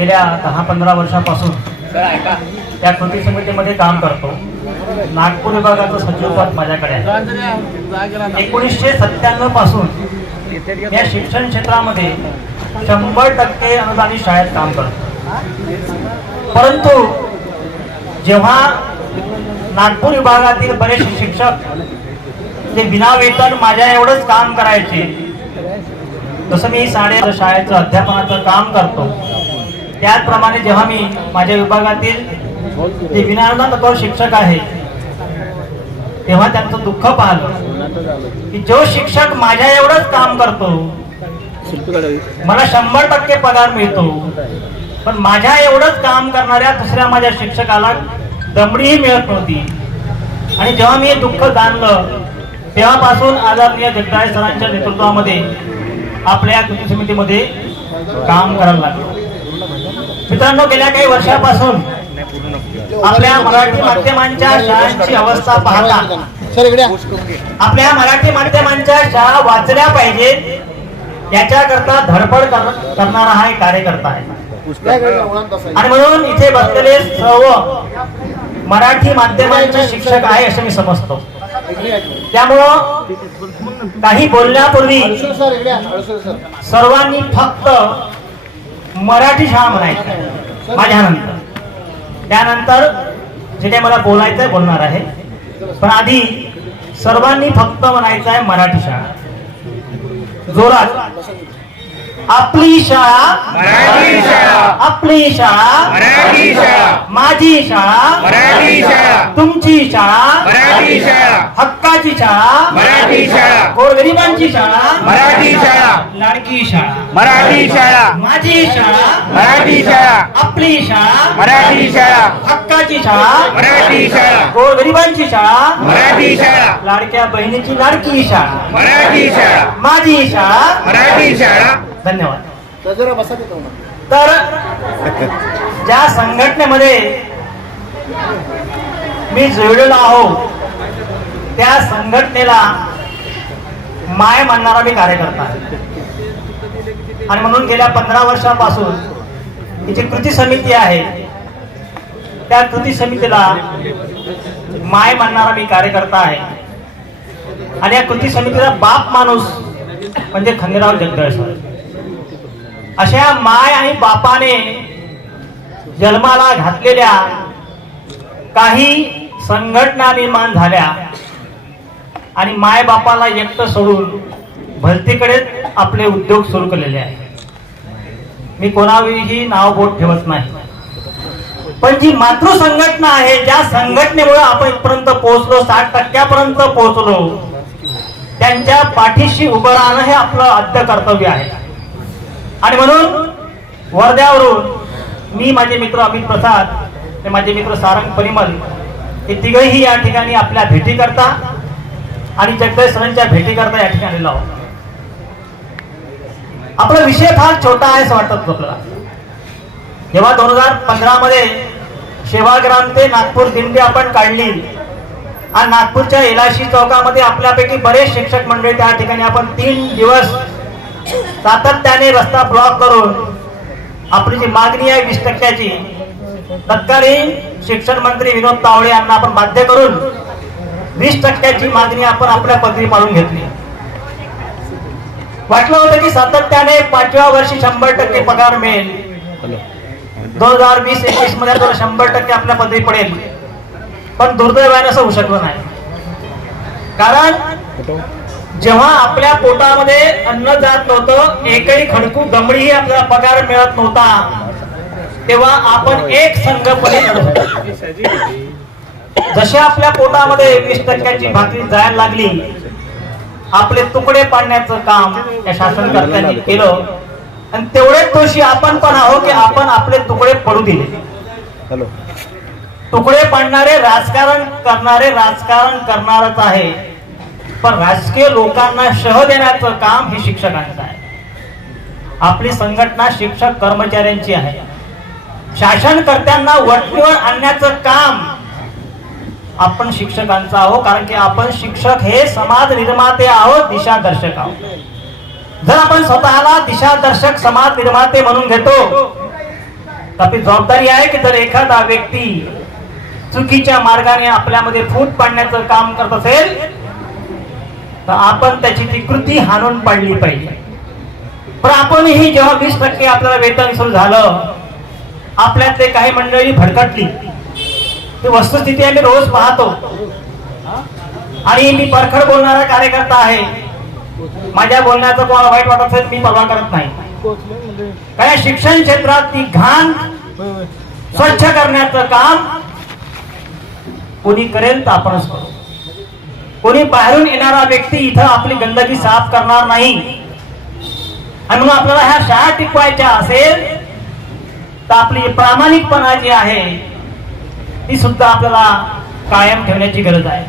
गेल्या दहा पंधरा वर्षापासून या कृती समितीमध्ये काम करतो. नागपूर विभागाचं सचिवपद माझ्याकडे आहे. एकोणीसशे सत्त्याण्णवपासून या शिक्षण क्षेत्रामध्ये शंभर टक्के अनुदानित शाळेत काम करतो. परंतु जेव्हा नागपूर विभागातील बरेचसे शिक्षक जे बिना वेतन माझ्या एवढंच काम करायचे जसं मी साडे शाळेचं अध्यापनाचं काम करतो. त्याचप्रमाणे जेव्हा मी माझ्या विभागातील जे विनानुदान तत्वावर शिक्षक आहे तेव्हा त्यांचं दुःख पाहिलं की जो शिक्षक माझ्या एवढंच काम करतो मला शंभर टक्के पगार मिळतो पण माझ्या एवढंच काम करणाऱ्या दुसऱ्या माझ्या शिक्षकाला दमडीही मिळत नव्हती. आणि जेव्हा मी हे दुःख जाणलं तेव्हापासून आदरणीय जगदाळे सरांच्या नेतृत्वामध्ये आपल्या या कृती समितीमध्ये काम करायला लागलो. मित्रांनो गेल्या काही वर्षापासून आपल्या मराठी माध्यमांच्या शाळांची अवस्था पाहता. आपल्या मराठी माध्यमांच्या शाळा वाचल्या पाहिजेत याच्याकरता धडपड कर- करणारा हा एक कार्यकर्ता आहे. आणि म्हणून इथे बसलेले सर्व मराठी माध्यमांचे शिक्षक आहे असं मी समजतो. त्यामुळं काही बोलण्यापूर्वी सर्वांनी फक्त मराठी शाळा म्हणायचं. माझ्यानंतर. त्यानंतर जे काही मला बोलायचं आहे बोलणार आहे. पण आधी सर्वांनी फक्त म्हणायचं आहे मराठी शाळा. जोरात. आपली शाळा. मराठी शाळा. आपली शाळा. मराठी शाळा. माझी शाळा. मराठी शाळा. तुमची शाळा. मराठी शाळा. हक्काची शाळा. मराठी शाळा. गोरगरिबांची शाळा. लाडकी शाळा. मराठी शाळा. माझी शाळा. मराठी शाळा. आपली शाळा. मराठी शाळा. हक्काची शाळा. मराठी शाळा. गोरगरिबांची शाळा. मराठी शाळा. लाडक्या बहिणीची लाडकी शाळा. मराठी शाळा. माझी शाळा. मराठी शाळा. धन्यवाद. तर जरा बसा तिथं उन्हात. तर ज्या संघटनेमध्ये मी जोडलेलो आहो त्या संघटनेला माय मानणारा मी कार्यकर्ता आहे. आणि म्हणून गेल्या पंधरा वर्षापासून ही जी कृती समिती आहे त्या कृती समितीला माय मानणारा मी कार्यकर्ता आहे. आणि या कृती समितीचा बाप माणूस म्हणजे खंडेराव जगदळ सर. अशा माय आणि बापाने जन्माला घातलेल्या काही संघटना निर्माण झाल्या आणि माय बापाला एकटं सोडून भरतीकडे आपले उद्योग सुरू केलेले आहेत. मी कोणावरही नाव बोट ठेवत नाही. पण जी मातृ संघटना आहे ज्या संघटनेमुळे आपण इथपर्यंत पोहोचलो साठ टक्क्यापर्यंत पोहोचलो त्यांच्या पाठीशी उभं राहणं हे आपलं आद्य कर्तव्य आहे. आणि म्हणून वर्ध्यावरून मी माझे मित्र अमित प्रसाद हे माझे मित्र सारंग परिमल हे तिघही या ठिकाणी आपल्या भेटी करता आणि जगदीश सरांच्या भेटी करता या ठिकाणी लावतो आपला विषय फार छोटा आहे असं वाटत आपल्याला. जेव्हा दोन हजार पंधरा मध्ये सेवाग्राम ते नागपूर दिंडी आपण काढली आणि नागपूरच्या इलाशी चौकामध्ये आपल्यापैकी बरेच शिक्षक मंडळी त्या ठिकाणी आपण तीन दिवस सातत्याने रस्ता ब्लॉक करून आपली जी मागणी आहे वीस टक्क्याची तत्कालीन शिक्षण मंत्री विनोद तावडे यांना आपण बाध्य करून वीस टक्क्याची मागणी आपण आपल्या पदरी पाडून घेतली. वाटलं होतं की सातत्याने पाचव्या वर्षी शंभर टक्के पगार मिळेल. दोन हजार वीस एकवीसमध्ये आपल्याला शंभर टक्के आपल्या पदरी पडेल. पण दुर्दैवाने असं होऊ शकलं नाही. कारण जेव्हा आपल्या पोटामध्ये अन्न जात नव्हतं एकही खडकू दमडीही आपल्याला पगार मिळत नव्हता तेव्हा आपण एक लढत होतो. जसे आपल्या पोटामध्ये वीस टक्क्याची भाकरी जायला लागली आपले तुकडे पाडण्याचं काम या शासनकर्त्यांनी केलं. आणि तेवढेच दोषी आपण पण आहो की आपण आपले तुकडे पडू दिले. तुकडे पाडणारे राजकारण करणारे राजकारण करणारच आहे. पण राजकीय लोकांना शह देण्याचं काम हे शिक्षकांचं आहे. आपली संघटना शिक्षक कर्मचाऱ्यांची आहे. शासनकर्त्यांना वटणीवर आणण्याचं काम आपण शिक्षकांचा आहोत कारण की आपण शिक्षक हे समाज निर्माते आहोत दिशादर्शक आहोत. जर आपण स्वतःला दिशादर्शक समाज निर्माते म्हणून घेतो तर आपली जबाबदारी आहे की जर एखादा व्यक्ती चुकीच्या मार्गाने आपल्यामध्ये फूट पाडण्याचं काम करत असेल तर आपण त्याची ती कृती हाणून पाडली पाहिजे. पण आपणही जेव्हा वीस टक्के आपल्याला वेतन सुरू झालं आपल्यातले काही मंडळी भडकटली ती वस्तुस्थिती आम्ही रोज पाहतो. आणि मी परखड बोलणारा कार्यकर्ता आहे. माझ्या बोलण्याचं कोणाला वाईट वाटत असेल मी परवा करत नाही. काय शिक्षण क्षेत्रात ती घाण स्वच्छ करण्याचं काम कोणी करेल तर आपणच करू. कोणी बाहेरून येणारा व्यक्ती इथं आपली गंदगी साफ करणार नाही. आणि मग आपल्याला ह्या शाळा टिकवायच्या असेल तर आपली प्रामाणिकपणा जी आहे ती सुद्धा आपल्याला कायम ठेवण्याची गरज आहे.